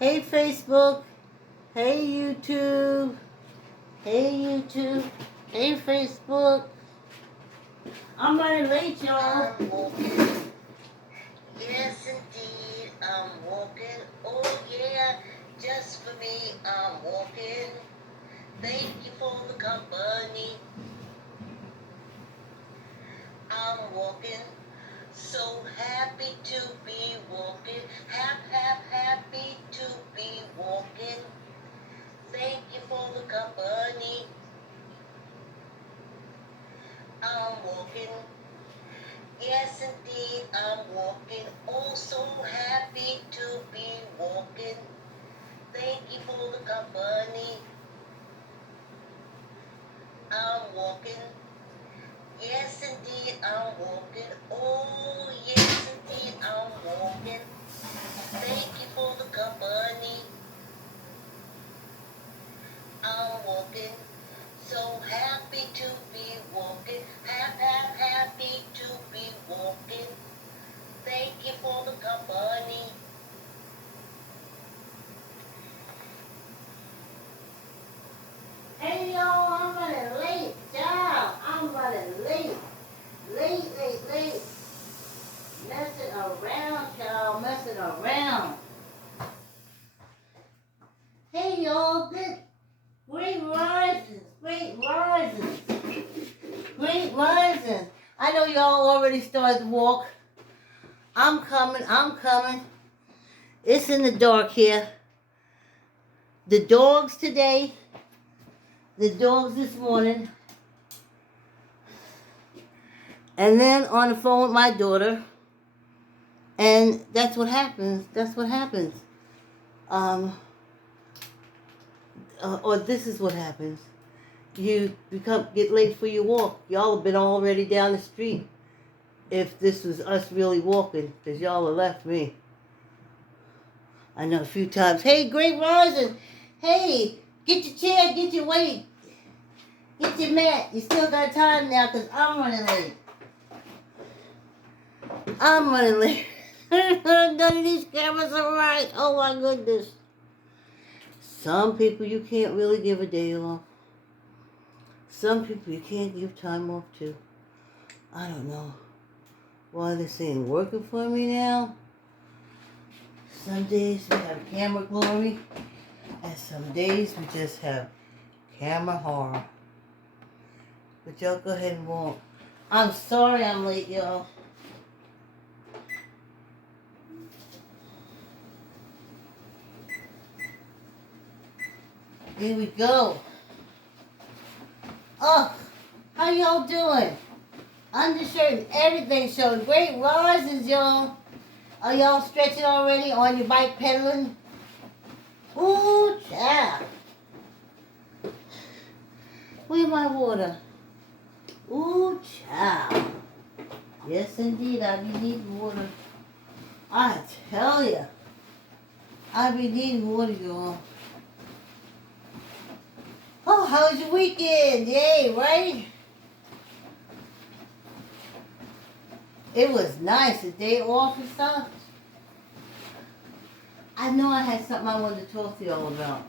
Hey Facebook. Hey YouTube. Hey YouTube. Hey Facebook. I'm running late, y'all. I'm walking. Yes, indeed, I'm walking. Oh, yeah, just for me, I'm walking. Thank you for the company. I'm walking. So happy to be walking. Happy to be walking. Thank you for the company. I'm walking. Yes, indeed, I'm walking. Oh, so happy to be walking. Thank you for the company. I'm walking. Yes, indeed, I'm walking. Oh, yes, indeed, I'm walking. Thank you for the company. I'm walking. So happy to be walking. Happy to be walking. Thank you for the company. Hey y'all, I'm running late, y'all. I'm running late. Late. Messing around, y'all. Messing around. Hey y'all, good. Great risings. Great risings. I know y'all already started to walk. I'm coming. It's in the dark here. The dogs today. The dogs this morning. And then on the phone with my daughter. And that's what happens. Or this is what happens. You get late for your walk. Y'all have been already down the street. If this was us really walking, because y'all have left me. I know a few times. Hey, great rising. Hey, get your chair, get your weight, get your mat. You still got time now, because I'm running late. None of these cameras are right. Oh my goodness. Some people you can't really give a day off. Some people you can't give time off to. I don't know why this ain't working for me now. Some days we have camera glory, and some days we just have camera horror. But y'all go ahead and walk. I'm sorry I'm late, y'all. Here we go. Oh, how y'all doing? Undershirt and everything showing great rises, y'all. Are y'all stretching already on your bike pedaling? Ooh, child. Where's my water? Ooh, child. Yes, indeed, I be needing water. I tell ya. I be needing water, y'all. Oh, how was your weekend? Yay, right? It was nice. A day off and stuff. I know I had something I wanted to talk to y'all about.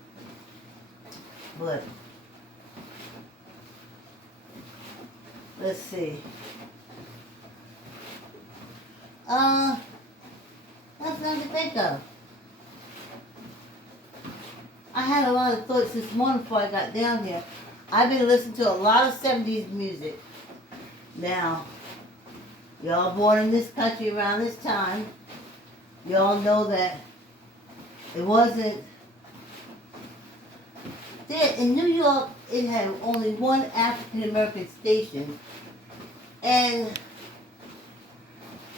But let's see. Nothing to think of. I had a lot of thoughts this morning before I got down here. I've been listening to a lot of 70s music. Now, y'all born in this country around this time, y'all know that it wasn't... There, in New York, it had only one African-American station. And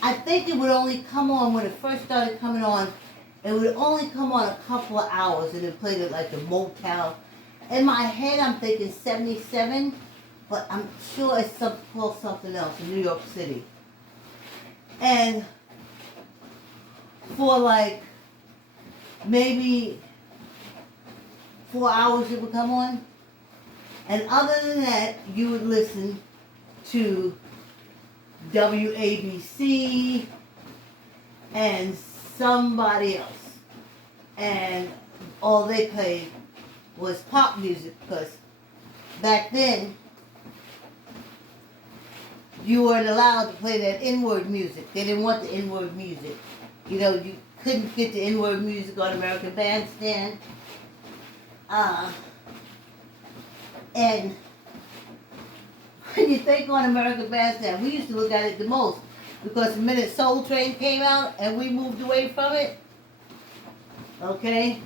I think it would only come on when it first started coming on. It would only come on a couple of hours, and it played it like the Motown. In my head, I'm thinking 77, but I'm sure it's called something else in New York City. And for like maybe 4 hours it would come on. And other than that, you would listen to WABC and somebody else. and all they played was pop music, because back then you weren't allowed to play that N-word music. They didn't want the N-word music. You know, you couldn't get the N-word music on American Bandstand. And when you think on American Bandstand, we used to look at it the most, because the minute Soul Train came out and we moved away from it, okay,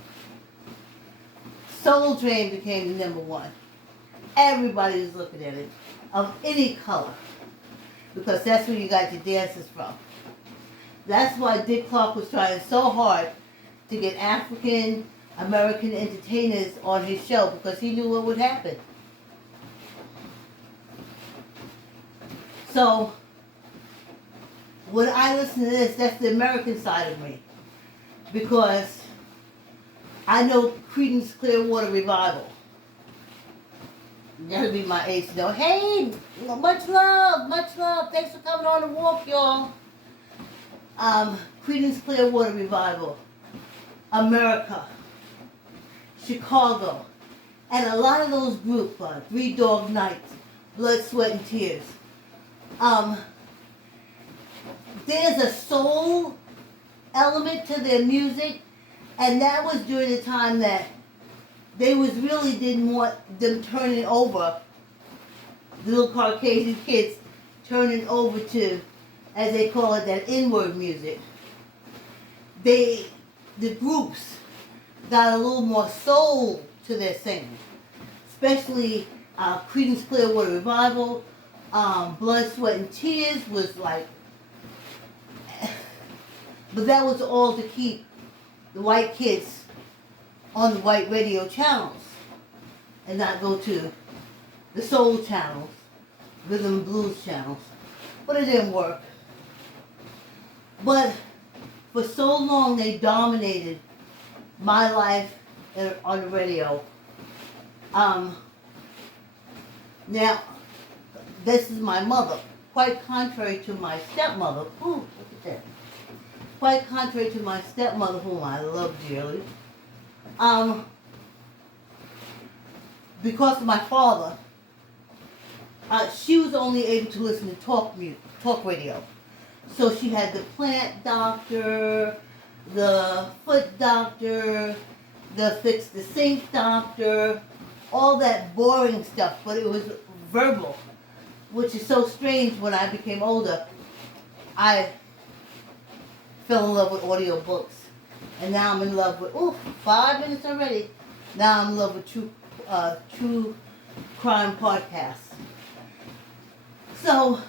Soul Train became the number one. Everybody was looking at it, of any color, because that's where you got your dances from. That's why Dick Clark was trying so hard to get African American entertainers on his show, because he knew what would happen. So, when I listen to this, that's the American side of me. Because I know Creedence Clearwater Revival. That'll be my age to know. Hey, much love, much love. Thanks for coming on the walk, y'all. Creedence Clearwater Revival. America. Chicago. And a lot of those groups, Three Dog Nights, Blood, Sweat, and Tears. There's a soul element to their music, and that was during the time that they really didn't want them turning over, the little Caucasian kids turning over to, as they call it, that N-word music. The groups got a little more soul to their singing, especially Creedence Clearwater Revival. Blood, Sweat, and Tears was like, but that was all to keep the white kids on the white radio channels and not go to the soul channels, rhythm and blues channels. But it didn't work. But for so long they dominated my life on the radio. Now, this is my mother. Quite contrary to my stepmother. Ooh, look at that. Quite contrary to my stepmother, whom I love dearly. Because of my father, she was only able to listen to talk radio. So she had the plant doctor, the foot doctor, the fix the sink doctor, all that boring stuff, but it was verbal, which is so strange. When I became older, I fell in love with audio books, and now I'm in love with, 5 minutes already, now I'm in love with true crime podcasts. So,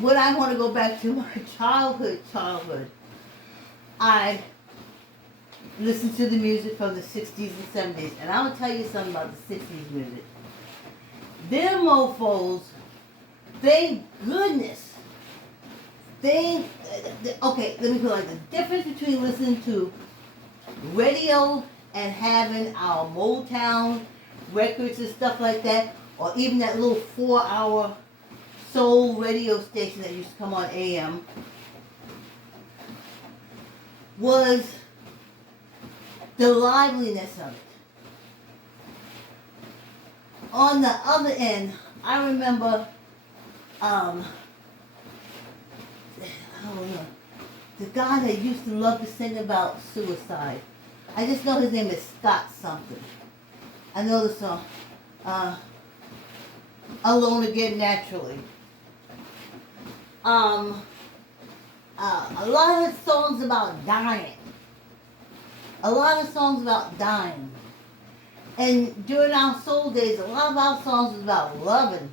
when I want to go back to my childhood, I listened to the music from the 60s and 70s, and I will tell you something about the 60s music. Them mofos, thank goodness. Okay, let me put it like this. The difference between listening to radio and having our Motown records and stuff like that, or even that little 4-hour soul radio station that used to come on AM, was the liveliness of it. On the other end, I remember, I don't know, the guy that used to love to sing about suicide. I just know his name is Scott something. I know the song, Alone Again Naturally. A lot of songs about dying. And during our soul days, a lot of our songs was about loving.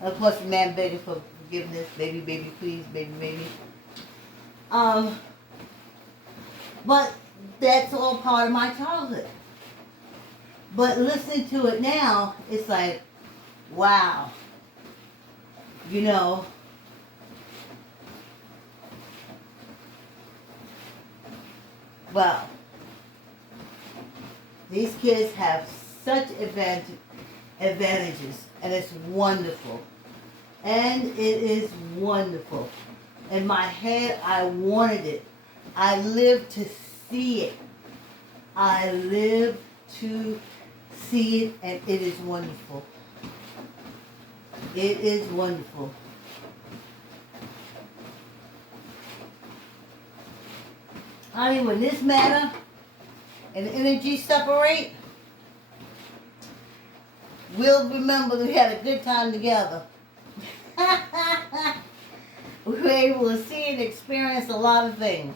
And of course, the man begging for forgiveness, baby, baby, please, baby, baby. But that's all part of my childhood. But listening to it now, it's like, wow. You know, wow. These kids have such advantages, and it's wonderful. And it is wonderful. In my head, I wanted it. I lived to see it. I lived to see it, and it is wonderful. It is wonderful. I mean, when this matter and energy separate, we'll remember we had a good time together. We were able to see and experience a lot of things.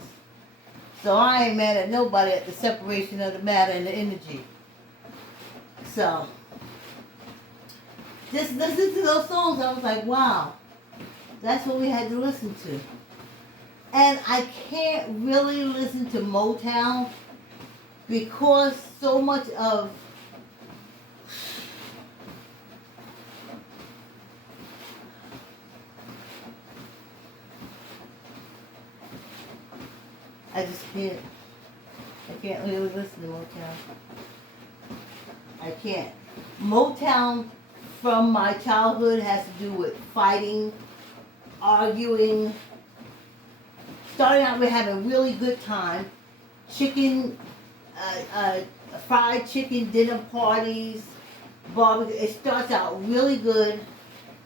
So I ain't mad at nobody at the separation of the matter and the energy. So, just listen to those songs. I was like, wow, that's what we had to listen to. And I can't really listen to Motown because so much of I just can't. I can't really listen to Motown. I can't. Motown from my childhood has to do with fighting, arguing, starting out with having a really good time, fried chicken dinner parties, barbecue. It starts out really good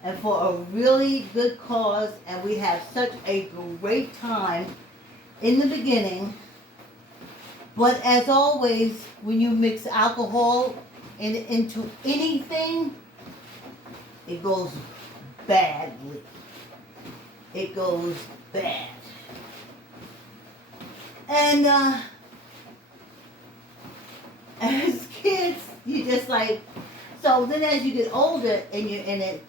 and for a really good cause, and we have such a great time in the beginning. But as always, when you mix alcohol into anything, it goes badly. It goes bad. And as kids, you just like, so then as you get older and you're in it,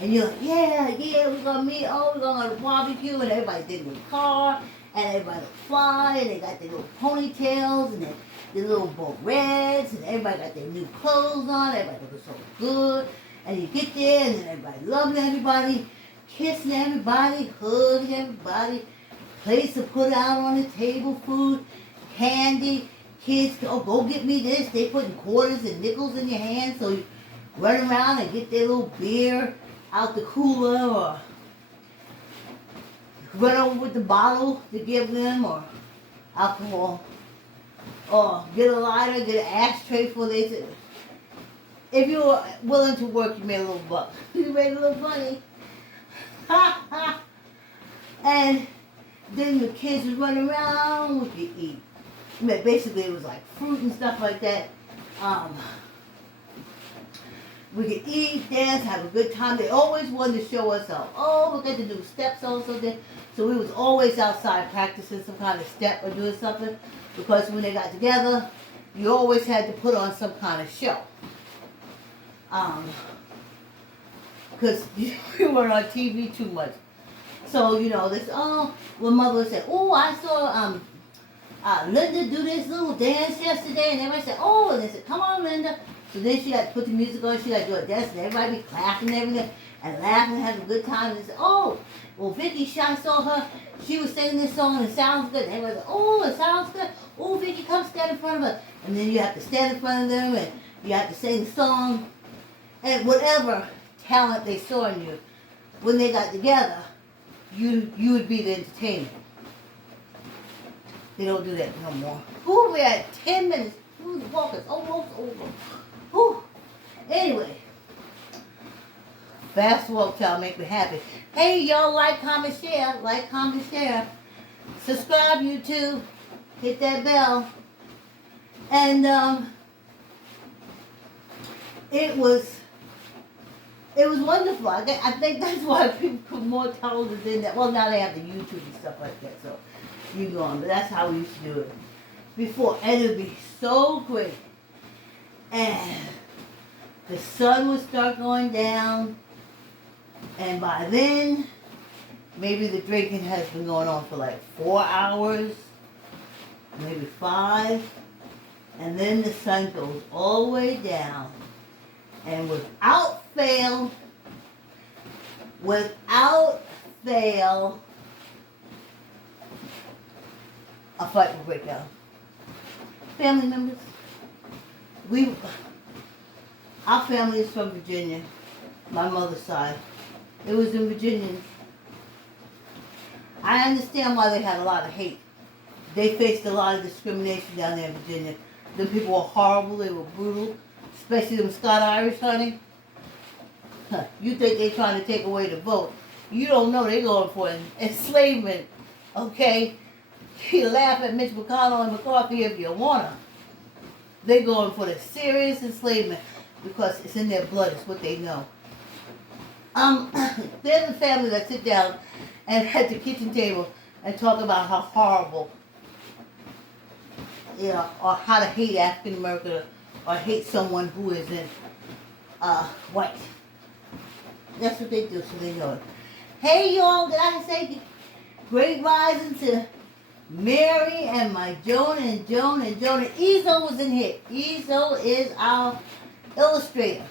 and you're like, yeah, we're gonna meet, we're gonna go to barbecue, and everybody's in the car, and everybody fly, and they got their little ponytails, and their little berets, and everybody got their new clothes on, everybody looks so good, and you get there, and then everybody loving everybody, kissing everybody, hugging everybody, place to put out on the table, food, candy, kids, go get me this, they putting quarters and nickels in your hand, so you run around and get their little beer out the cooler, or run over with the bottle to give them, or alcohol, or get a lighter, get an ashtray for this. If you were willing to work, you made a little buck. You made a little money. And then the kids would run around, we could eat. I mean, basically, it was like fruit and stuff like that. We could eat, dance, have a good time. They always wanted to show us up. Oh, we got to do steps also there. So we was always outside practicing some kind of step or doing something. Because when they got together, you always had to put on some kind of show. Because we weren't on TV too much. So, this, when mother said, I saw Linda do this little dance yesterday. And everybody said, and they said, come on, Linda. So then she had to put the music on, she had to do a dance, and everybody be clapping and everything, and laughing and having a good time. And they said, Vicky, I saw her, she was singing this song, and it sounds good. And everybody said, it sounds good. Vicky, come stand in front of her. And then you have to stand in front of them, and you have to sing the song. And whatever talent they saw in you, when they got together, you would be the entertainment. They don't do that no more. We're at 10 minutes. The walk is almost over. Anyway, fast walk, y'all, make me happy. Hey, y'all, like, comment, share. Subscribe, YouTube. Hit that bell. And it was wonderful. I think that's why people put more television in that. Well, now they have the YouTube and stuff like that, so you go on. But that's how we used to do it before, and it would be so great. And the sun would start going down, and by then, maybe the drinking has been going on for like 4 hours, maybe 5, and then the sun goes all the way down, and without fail, a fight will break out. Family members, our family is from Virginia, my mother's side. It was in Virginia. I understand why they had a lot of hate. They faced a lot of discrimination down there in Virginia. The people were horrible. They were brutal. Especially them Scott Irish, honey. Huh. You think they're trying to take away the vote. You don't know they're going for enslavement. Okay? You laugh at Mitch McConnell and McCarthy if you want to. They're going for the serious enslavement because it's in their blood. It's what they know. They're the family that sit down and at the kitchen table and talk about how horrible, or how to hate African American or hate someone who isn't white. That's what they do, so they know it. Hey, y'all, did I say great rising to Mary and my Joan and Joan and Joan. And Ezo was in here. Ezo is our illustrator.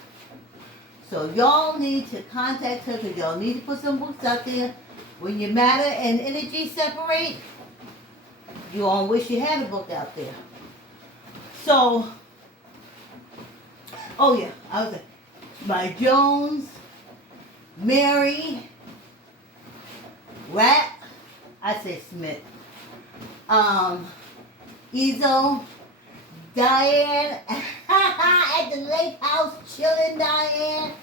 So y'all need to contact her because y'all need to put some books out there. When your matter and energy separate, you all wish you had a book out there. So, oh yeah, I was like, my Jones, Mary, Rat, I say Smith. Ezo, Diane, at the lake house chilling, Diane,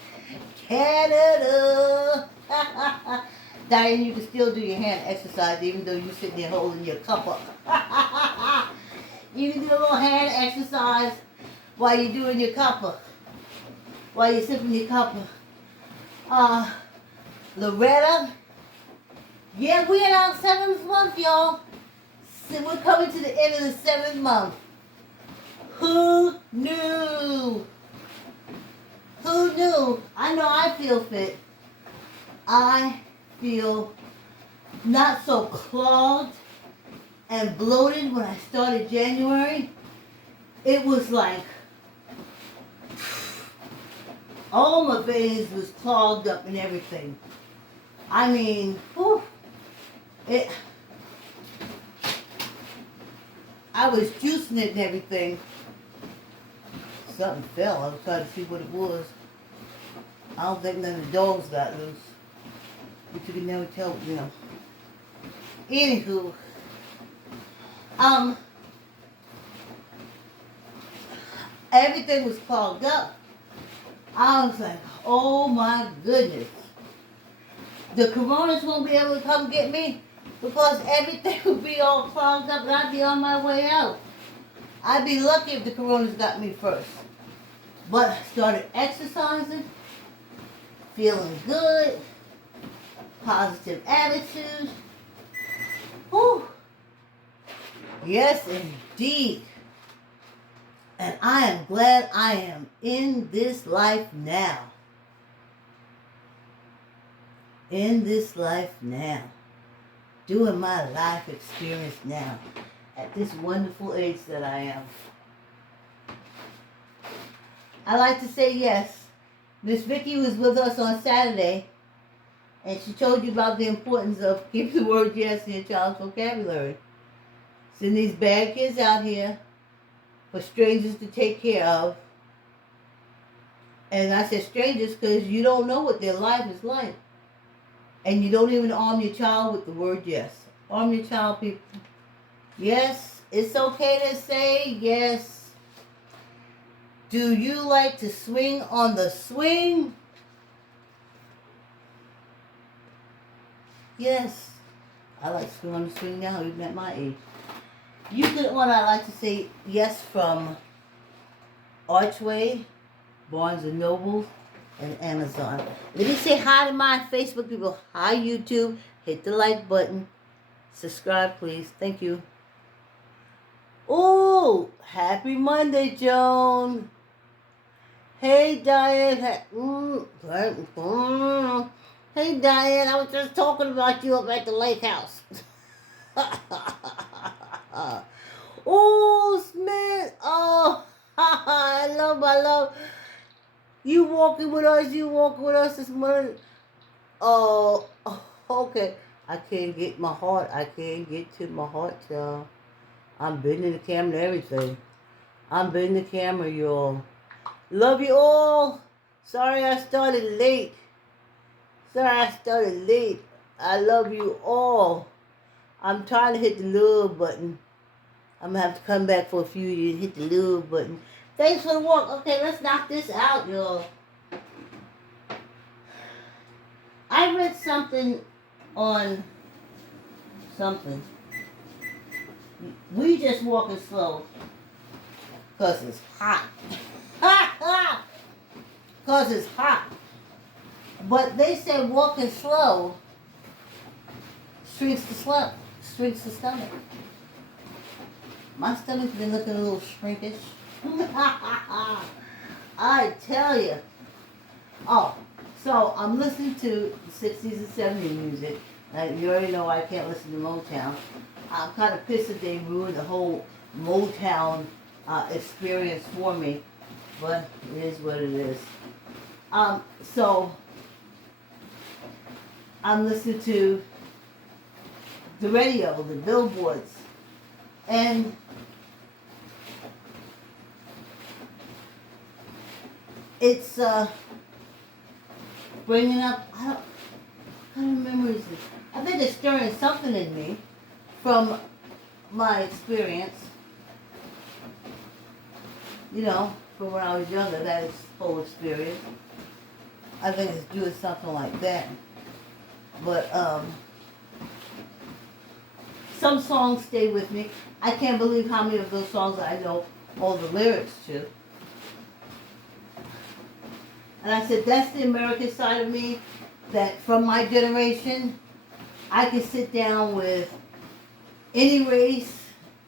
Canada. Diane, you can still do your hand exercise even though you're sitting there holding your cup up. You can do a little hand exercise while you're doing your cuppa, while you're sipping your cuppa. Loretta, yeah, we're in our 7th month, y'all. So we're coming to the end of the 7th month. Who knew? Who knew? I know I feel fit. I feel not so clogged and bloated when I started January. It was like all my veins was clogged up and everything. I mean, whew, I was juicing it and everything. Something fell. I was trying to see what it was. I don't think none of the dogs got loose. But you can never tell, Anywho, everything was clogged up. I was like, oh my goodness. The coronas won't be able to come get me because everything would be all clogged up and I'd be on my way out. I'd be lucky if the coronas got me first. But I started exercising, feeling good, positive attitude. Whew. Yes, indeed. And I am glad I am in this life now. In this life now. Doing my life experience now. At this wonderful age that I am. I like to say yes. Miss Vicky was with us on Saturday. And she told you about the importance of keeping the word yes in your child's vocabulary. Send these bad kids out here for strangers to take care of. And I said strangers because you don't know what their life is like. And you don't even arm your child with the word yes. Arm your child, people. Yes, it's okay to say yes. Do you like to swing on the swing? Yes. I like to swing on the swing now, even at my age. You can order, I like to say yes from Archway, Barnes & Noble, and Amazon. Let me say hi to my Facebook people. Hi, YouTube. Hit the like button. Subscribe, please. Thank you. Oh, happy Monday, Joan. Hey, Diane. Hey, Diane. I was just talking about you up at the lake house. Oh, Smith. Oh, I love. You walking with us this morning. Oh, okay. I can't get to my heart, y'all. I'm bending the camera and everything. I'm bending the camera, y'all. Love you all. Sorry I started late. I love you all. I'm trying to hit the love button. I'm gonna have to come back for a few years and hit the love button. Thanks for the walk. Okay, let's knock this out, y'all. I read something on something. We just walking slow because it's hot. Because it's hot. But they said walking slow shrinks the stomach. My stomach's been looking a little shrinkish. I tell you. Oh, so I'm listening to the 60s and 70s music. You already know I can't listen to Motown. I'm kind of pissed that they ruined the whole Motown experience for me. But it is what it is. So I'm listening to the radio, the billboards, and it's bringing up, what kind of memories? I think it's stirring something in me from my experience, from when I was younger, that whole experience. I think it's doing something like that. But some songs stay with me. I can't believe how many of those songs I know all the lyrics to. And I said, that's the American side of me, that from my generation, I can sit down with any race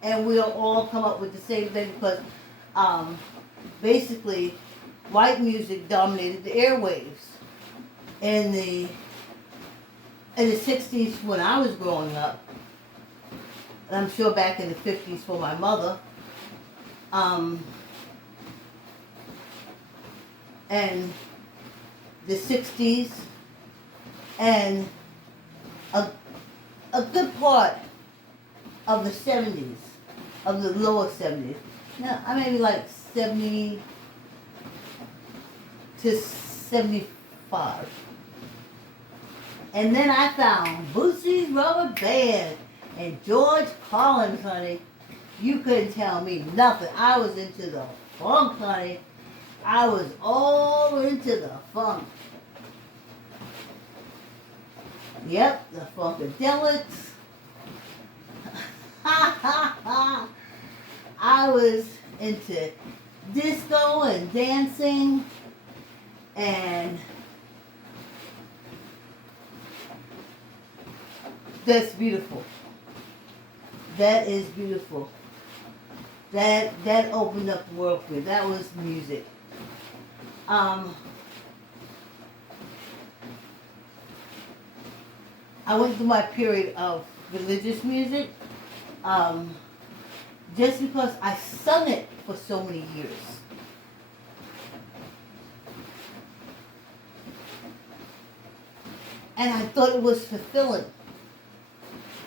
and we'll all come up with the same thing because basically white music dominated the airwaves. In the 60s when I was growing up, and I'm sure back in the 50s for my mother, and the 60s, and a good part of the 70s, of the lower 70s. Now, I maybe like 70 to 75. And then I found Boosie's Rubber Band and George Collins, honey. You couldn't tell me nothing. I was into the funk, honey. I was all into the funk. Yep, the Funkadelics. I was into disco and dancing and that's beautiful. That is beautiful. That opened up the world for me. That was music. I went through my period of religious music just because I sung it for so many years. And I thought it was fulfilling.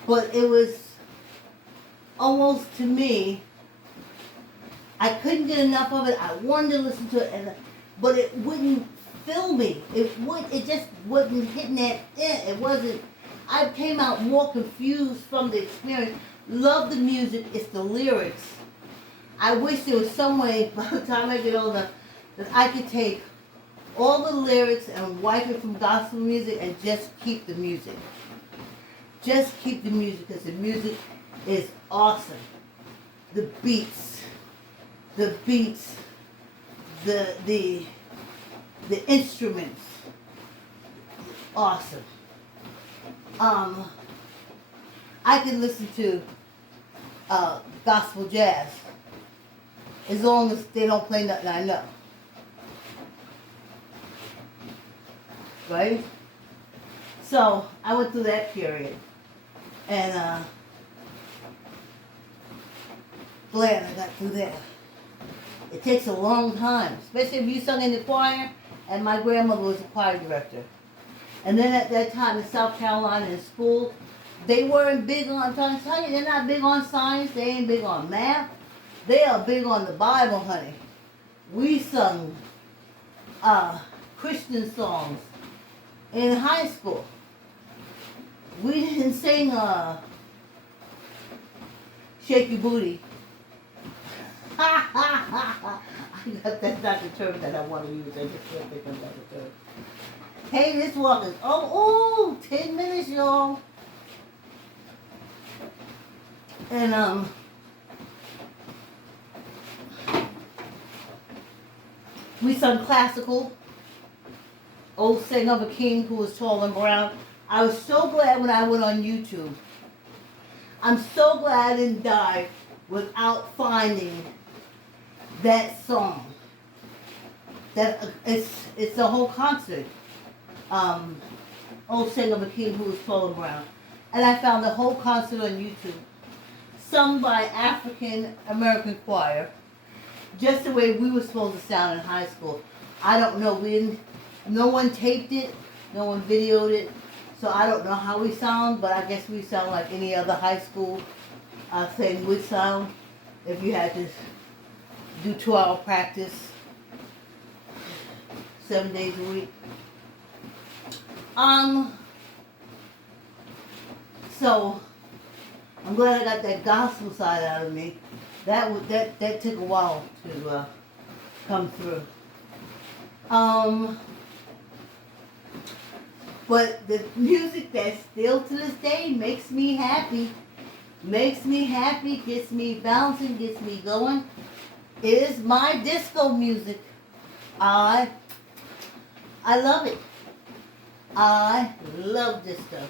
But it was almost, to me, I couldn't get enough of it. I wanted to listen to it, but it wouldn't fill me. It just wasn't hitting that in. It wasn't. I came out more confused from the experience. Love the music. It's the lyrics. I wish there was some way by the time I get older that I could take all the lyrics and wipe it from gospel music and just keep the music. Just keep the music because the music is awesome. The beats, the instruments, awesome. I can listen to gospel jazz as long as they don't play nothing I know. Right? So I went through that period. And glad I got through that. It takes a long time, especially if you sung in the choir, and my grandmother was a choir director. And then at that time in South Carolina in school, they weren't big on, I'm trying to tell you, they're not big on science, they ain't big on math. They are big on the Bible, honey. We sung Christian songs in high school. We didn't sing Shake your booty. That's not the term that I want to use. I just can't think of another term. Hey, this walk is, 10 minutes, y'all. And, we sung classical. Old Sing of a King Who Was Tall and Brown. I was so glad when I went on YouTube. I'm so glad I didn't die without finding that song. That it's a whole concert. Old Sing of a King Who Was Tall and Brown. And I found the whole concert on YouTube. Sung by African American choir. Just the way we were supposed to sound in high school. I don't know. No one taped it. No one videoed it. So I don't know how we sound, but I guess we sound like any other high school thing would sound if you had to do 2-hour practice 7 days a week. So I'm glad I got that gospel side out of me. That took a while to come through. But the music that still to this day makes me happy, gets me bouncing, gets me going, is my disco music. I love it. I love disco.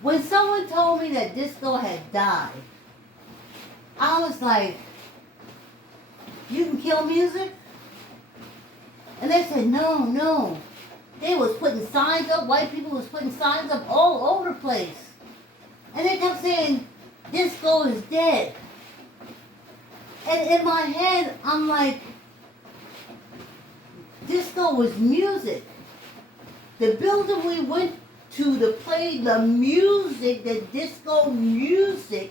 When someone told me that disco had died, I was like, you can kill music? And they said, no. They was putting signs up, white people was putting signs up all over the place. And they kept saying, disco is dead. And in my head, I'm like, disco was music. The building we went to play the music, the disco music,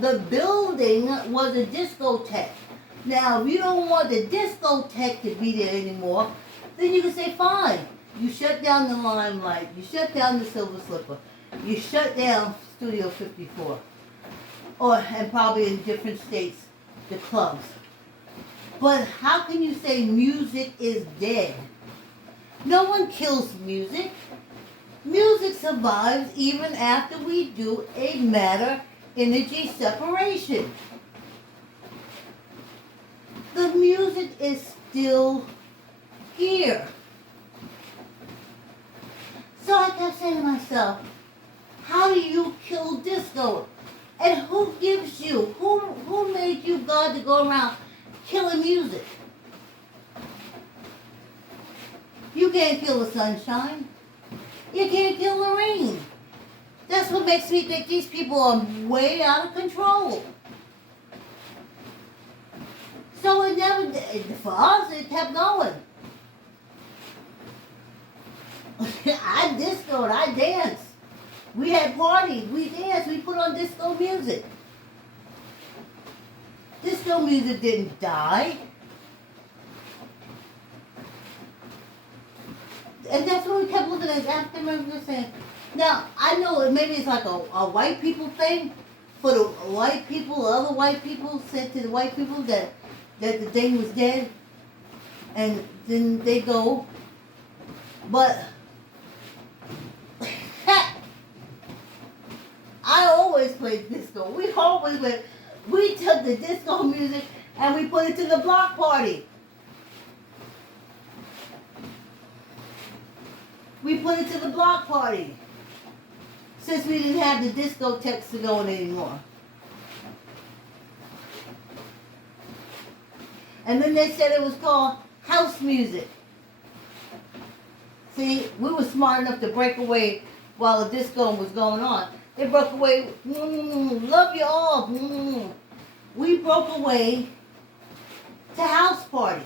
the building was a discotheque. Now, if you don't want the discotheque to be there anymore, then you can say, fine. You shut down the Limelight. You shut down the Silver Slipper. You shut down Studio 54. And probably in different states, the clubs. But how can you say music is dead? No one kills music. Music survives even after we do a matter-energy separation. The music is still here. So I kept saying to myself, how do you kill disco? And who gives you, who made you God to go around killing music? You can't kill the sunshine. You can't kill the rain. That's what makes me think these people are way out of control. So it never, for us, it kept going. I discoed, I danced. We had parties, we danced, we put on disco music. Disco music didn't die. And that's what we kept looking at African Americans saying. Now, I know maybe it's like a white people thing. For the white people, other white people said to the white people that the thing was dead. And then they go. But I always played disco. We took the disco music and we put it to the block party. We put it to the block party. Since we didn't have the discotheques to go in anymore. And then they said it was called house music. See, we were smart enough to break away while the disco was going on. They broke away, love you all. We broke away to house party.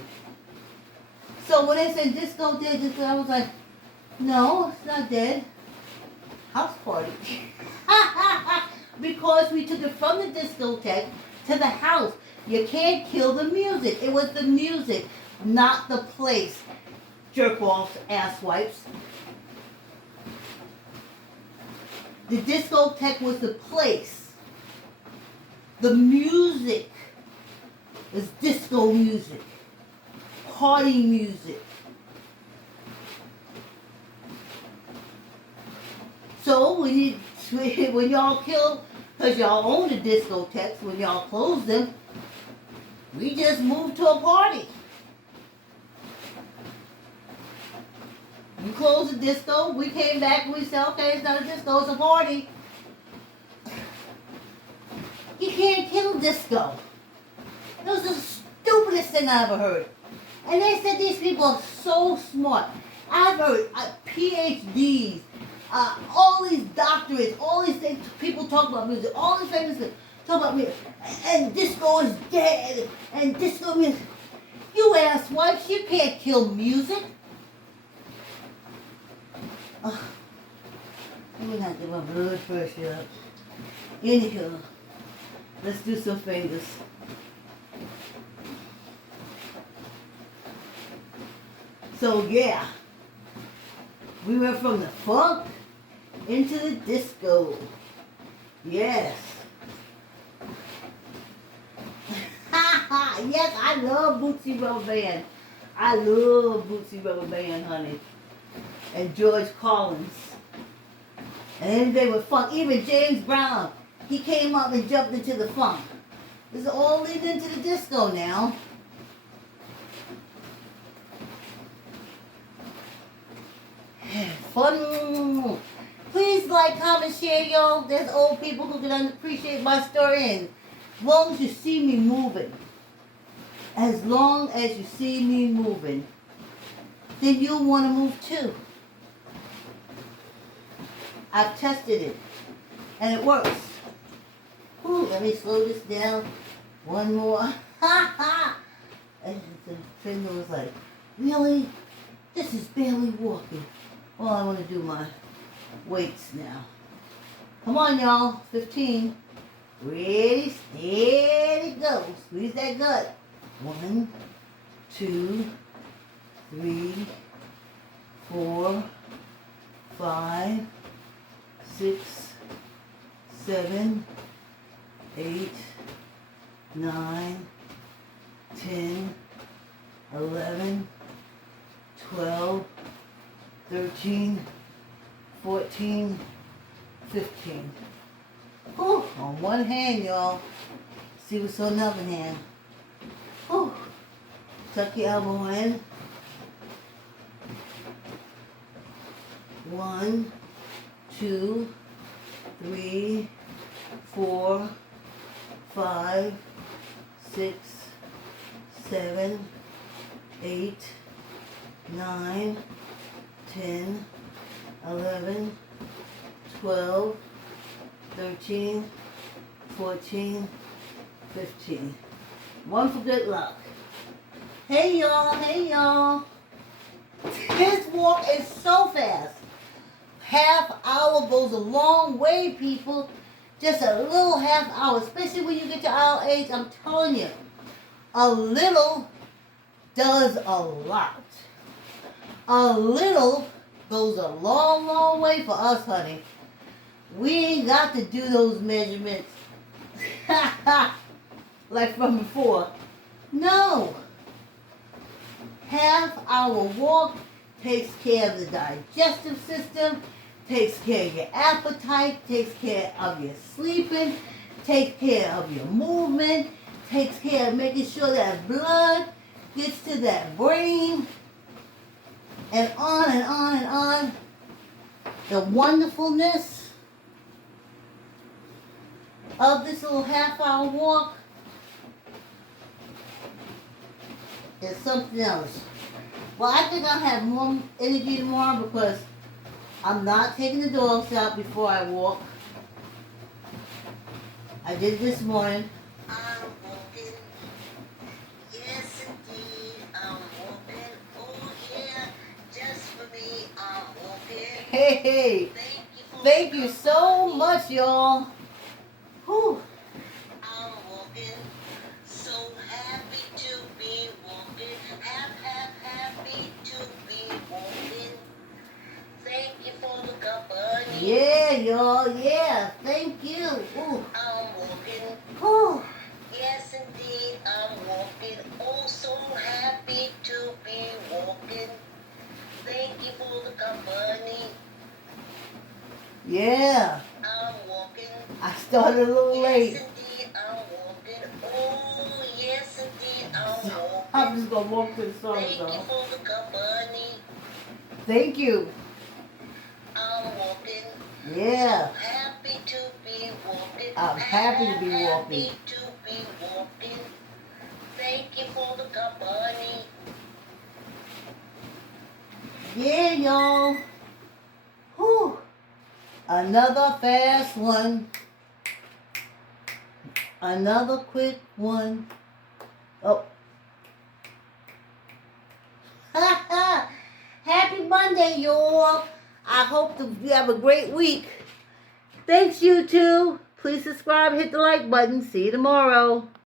So when they said disco dead, I was like, no, it's not dead. House party. Because we took it from the discotheque to the house. You can't kill the music. It was the music, not the place. Jerk-offs, asswipes. The discotheque was the place. The music is disco music, party music. So when y'all kill, because y'all own the discotheques, when y'all close them, we just moved to a party. You closed the disco, we came back and we said, okay, it's not a disco, it's a party. You can't kill disco. It was the stupidest thing I ever heard. And they said these people are so smart. I've heard PhDs, all these doctorates, all these things, people talk about music, all these famous things talk about music. And disco is dead, and disco music. You asswipes, you can't kill music. I'm gonna have to get my blood pressure up. Anyhow, let's do some fingers. So yeah, we went from the funk into the disco. Yes. Yes, I love Bootsy Rubber Band. I love Bootsy Rubber Band, honey. And George Collins. And then they were funk. Even James Brown, he came up and jumped into the funk. This is all leading into the disco now. Fun. Please like, comment, share, y'all. There's old people who can appreciate my story. And as long as you see me moving, as long as you see me moving, then you'll want to move too. I've tested it, and it works. Ooh, let me slow this down. One more. Ha ha! And the trainer was like, really? This is barely walking. Well, I want to do my weights now. Come on, y'all. 15. Ready, steady, go. Squeeze that gut. 1, 2, 3, 4, 5, 6, 7, 8, 9, 10, 11, 12, 13, 14, 15. Whew, on one hand, y'all. See what's on the other hand. Whew. Tuck your elbow in. 1, 2, 3, 4, 5, 6, 7, 8, 9, 10, 11, 12, 13, 14, 15. One for good luck. Hey y'all, hey y'all. This walk is so fast. Half hour goes a long way, people. Just a little half hour, especially when you get to our age. I'm telling you, a little does a lot. A little goes a long, long way for us, honey. We ain't got to do those measurements like from before. No. Half hour walk takes care of the digestive system, takes care of your appetite, takes care of your sleeping, takes care of your movement, takes care of making sure that blood gets to that brain, and on and on and on. The wonderfulness of this little half-hour walk is something else. Well, I think I'll have more energy tomorrow because I'm not taking the dogs out before I walk. I did it this morning. I'm walking. Yes, indeed, I'm walking. Oh, yeah, just for me, I'm walking. Hey, thank you so much, y'all. Whew. I'm walking. So happy to be walking. Happy to be walking. Thank you for the company. Yeah, y'all. Yeah, thank you. Ooh. I'm walking. Whew. I started a little Yes, late. indeed, I'm walking. Oh, yes, indeed, I'm walking. I'm just gonna walk to the song, Thank you though. for the company. Thank you. I'm walking. Yeah. So happy to be walking. I'm happy to be walking. Happy to be walking. Thank you for the company. Yeah, y'all. Whew. Another fast one. Another quick one. Oh. Happy Monday, y'all. I hope you have a great week. Thanks, you two. Please subscribe, hit the like button. See you tomorrow.